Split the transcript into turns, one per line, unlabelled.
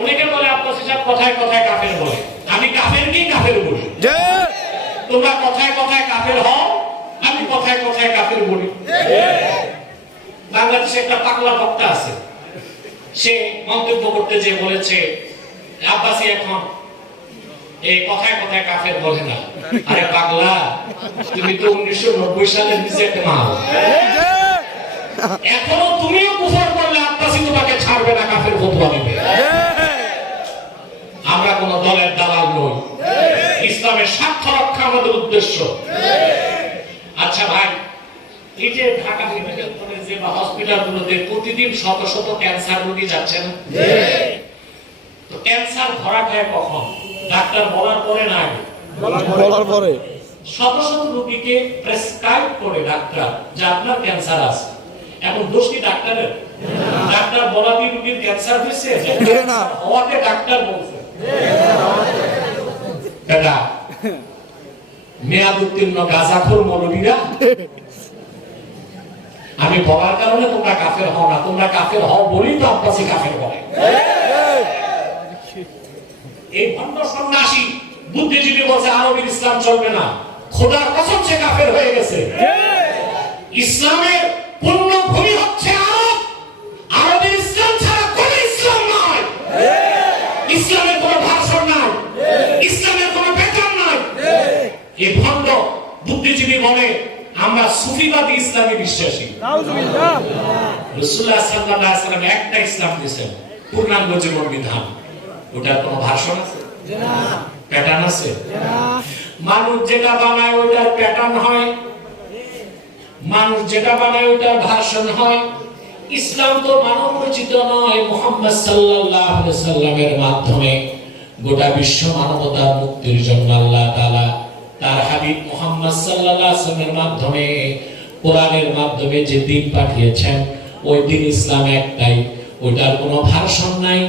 অনেকে বলে আব্বাস সাহেব কথায় কথায় কাফের বলে। আমি কাফের কি কাফের বলি। তোমরা কথায় কথায় কাফের হও আমি কথায় কথায় কাফের বলি। বাংলাদেশে একটা পাগলা বক্তা আছে। সে মন্তব্য করতে যে বলেছে আব্বাসি এখন এই কথায় কথায় কাফের বলে না। আরে পাগলা তুমি তো উনিশশো নব্বই সালের নিচে একটা মাল এখনও তুমিও ইসলামের স্বার্থ রক্ষা আমাদের উদ্দেশ্য। আচ্ছা ভাই এই যে ঢাকা মেডিকেল কলেজে বা হসপিটালগুলোতে প্রতিদিন শত শত ক্যান্সার রোগী যাচ্ছেন তো ক্যান্সার ধরা খায় কখন? ডাক্তার বলার পরে না
বলার পরে।
শত শত রোগীকে প্রেসক্রাইব করে ডাক্তার যে আপনার ক্যান্সার আছে। এখন দোষ কি ডাক্তারের? ডাক্তার বলা দিয়ে রোগীর ক্যান্সার হয়েছে? হওয়াতে ডাক্তার বলছে। মেয়াদ উত্তীর্ণ গাঁজাখোর মৌলবীরা আমি বলার কারণে তোমরা কাফের হও না তোমরা কাফের হও বলেই তো আব্বাসি কাফের বলে। এই ভণ্ড সন্ন্যাসী বুদ্ধিজীবী বলছে আরবের ইসলাম চলবে না। খোদার কসম সে কাফের হয়ে গেছে। ইসলামের পূর্ণ ভূমি হচ্ছে এই ভণ্ড বুদ্ধিজীবী বলে আমরা সুফিবাদী ইসলামে বিশ্বাসী। রসুল্লাহ সাল্লাম একটা ইসলাম দিয়েছেন পূর্ণাঙ্গ জীবন বিধান। ওটার কোনো ভাষণ আছে? প্যাটার্ন আছে? মানুষ যেটা বানায় ওটার প্যাটার্ন হয়। মানুষ যেটা বানায় ওটার ভাষণ হয়। ইসলাম তো মানব রচিত নয় মোহাম্মদ আলাইহি সাল্লামের মাধ্যমে। গোটা বিশ্ব মানবতার মুক্তির জন্য আল্লাহ তাআলা তার হাবিব মোহাম্মদ সাল্লামের মাধ্যমে কোরআনের মাধ্যমে যে দিন পাঠিয়েছেন, ওই দিন ইসলাম একটাই ওটার কোনো ভারসাম্য নাই।